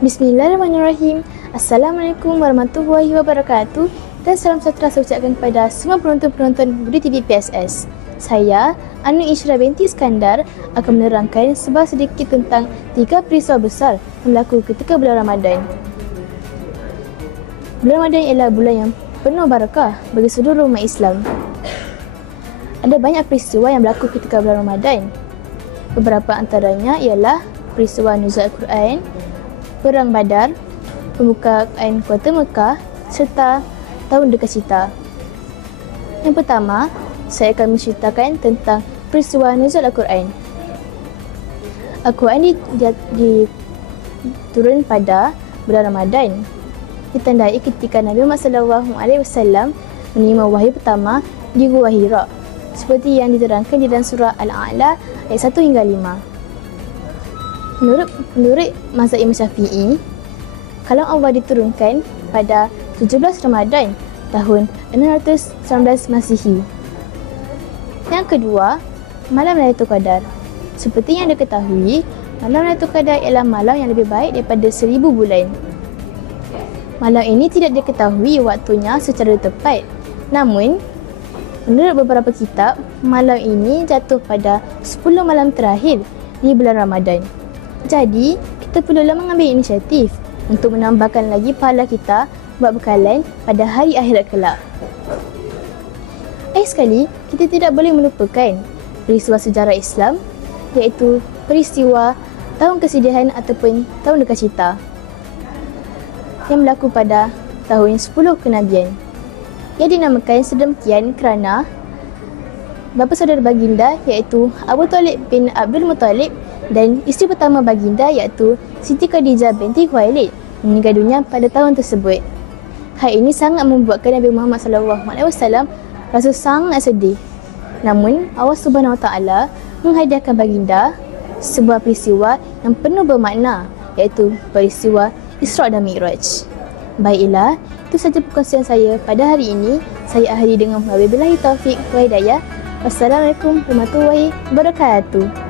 Bismillahirrahmanirrahim. Assalamualaikum warahmatullahi wabarakatuh. Dan salam sejahtera saya ucapkan kepada semua penonton-penonton Budi TV PSS. Saya, Anu Isyra binti Iskandar, akan menerangkan sebuah sedikit tentang 3 peristiwa besar yang berlaku ketika bulan Ramadan. Bulan Ramadan ialah bulan yang penuh barakah bagi seluruh umat Islam. Ada banyak peristiwa yang berlaku ketika bulan Ramadan. Beberapa antaranya ialah peristiwa nuzul Al-Quran, Perang Badar, pembukaan Kota Mekah serta Tahun Dekacita. Yang pertama, saya akan menceritakan tentang peristiwa nuzul Al-Quran. Al-Quran diturun pada bulan Ramadan, ditandai ketika Nabi Muhammad SAW menerima wahyu pertama di Gua Hira, seperti yang diterangkan di dalam surah Al-A'la ayat 1 hingga 5. Menurut mazhab Imam Syafi'i, kalam Allah diturunkan pada 17 Ramadan tahun 619 Masihi. Yang kedua, malam Lailatul Qadar. Seperti yang diketahui, malam Lailatul Qadar ialah malam yang lebih baik daripada 1000 bulan. Malam ini tidak diketahui waktunya secara tepat. Namun, menurut beberapa kitab, malam ini jatuh pada 10 malam terakhir di bulan Ramadan. Jadi, kita perlulah mengambil inisiatif untuk menambahkan lagi pahala kita buat bekalan pada hari akhirat kelak. Sekali, kita tidak boleh melupakan peristiwa sejarah Islam, iaitu peristiwa Tahun Kesedihan ataupun Tahun Dekacita yang berlaku pada tahun 10 Kenabian. Ia dinamakan sedemikian kerana bapa saudara baginda iaitu Abu Talib bin Abdul Muttalib dan isteri pertama baginda iaitu Siti Khadijah binti Khuwailid meninggal dunia pada tahun tersebut. Hal ini sangat membuatkan Nabi Muhammad SAW rasa sangat sedih. Namun Allah Subhanahu Wa Taala menghadiahkan baginda sebuah peristiwa yang penuh bermakna, iaitu peristiwa Isra dan Mi'raj. Baiklah, itu sahaja perkongsian saya pada hari ini. Saya akhiri dengan wabillahi taufiq wa hidayah. Wassalamualaikum warahmatullahi wabarakatuh.